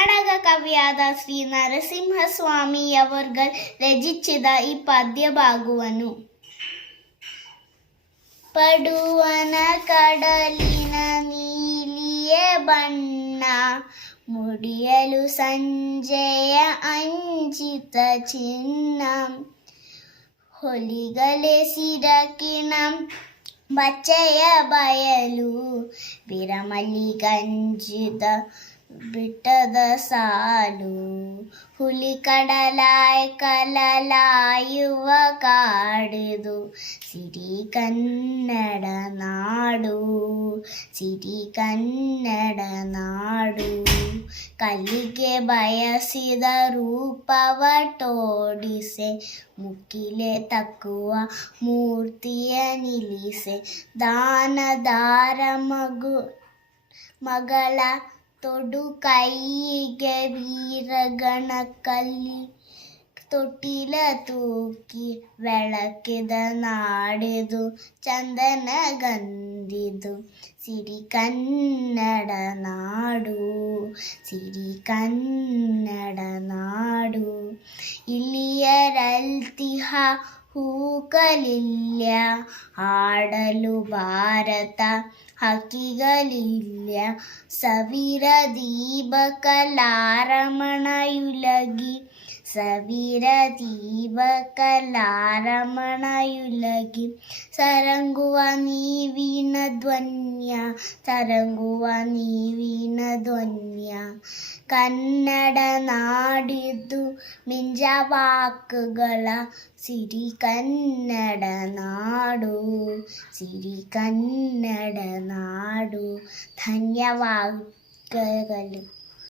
ಕರ್ನಾಟಕ ಕವಿಯಾದ ಶ್ರೀ ನರಸಿಂಹಸ್ವಾಮಿಯವர்கள் ರಚಿಸಿದ ಈ ಪದ್ಯಭಾಗವನ್ನು ಪಡುವನ ಕಡಲಿನ ನೀಲಿಯೇ ಬಣ್ಣ ಮುಡಿಯಲು ಸಂಜೆಯ ಅಂಚಿತ ಚಿನ್ನ ಹೊಲಿಗಲೆ ಸಿರಕಿನ ಬಚ್ಚೆಯ ಬಯಲು ಬಿರಮಲ್ಲಿಗಂಜಿದ ಬಿಟ್ಟದ ಸಾಲು ಹುಲಿ ಕಡಲಾಯ್ ಕಲಲಾಯುವ ಕಾಡಿದು ಸಿರಿ ಕನ್ನಡ ನಾಡು ಸಿರಿ ಕನ್ನಡ ನಾಡು ಕಲಿಗೆ ಬಯಸಿದ ರೂಪವ ತೋಡಿಸೆ ಮುಕ್ಕಿಲೆ ತಕ್ಕುವ ಮೂರ್ತಿಯ ನಿಲ್ಲಿಸೆ ದಾನದಾರ ಮಗಳ ತೊಡು ಕೈಗೆ ವೀರಗಣ ಕಲ್ಲಿ ತೊಟ್ಟಿಲ ತೂಕಿ ಬೆಳಕಿದ ನಾಡಿದು ಚಂದನ ಗಂಧಿದು ಸಿರಿ ಕನ್ನಡ ನಾಡು ಸಿರಿ ಕನ್ನಡ ನಾಡು ಇಲ್ಲಿಯರಲ್ತಿಹ ಹೂಕಲಿಲ್ಯ ಹಾಡಲು ಭಾರತ ಹಕ್ಕಿಗಳಿಲ್ಯ ಸವಿರ ದೀಪಕಲಾರಮಣಯುಲಗಿ ಸವಿರ ದೀಪಕಲಾರಮಣಯುಲಗಿ ಸರಂಗುವ ನೀವಿನ ಧ್ವನ್ಯ ಸರಂಗುವ ನೀವಿನ ಧ್ವನ್ಯ ಕನ್ನಡ ನಾಡಿದ್ದು ಮಿಂಜವಾಕುಗಳ ಸಿರಿ ಕನ್ನಡ ನಾಡು ಸಿರಿ ಕನ್ನಡ ನಾಡು ಧನ್ಯವಾದಗಳು.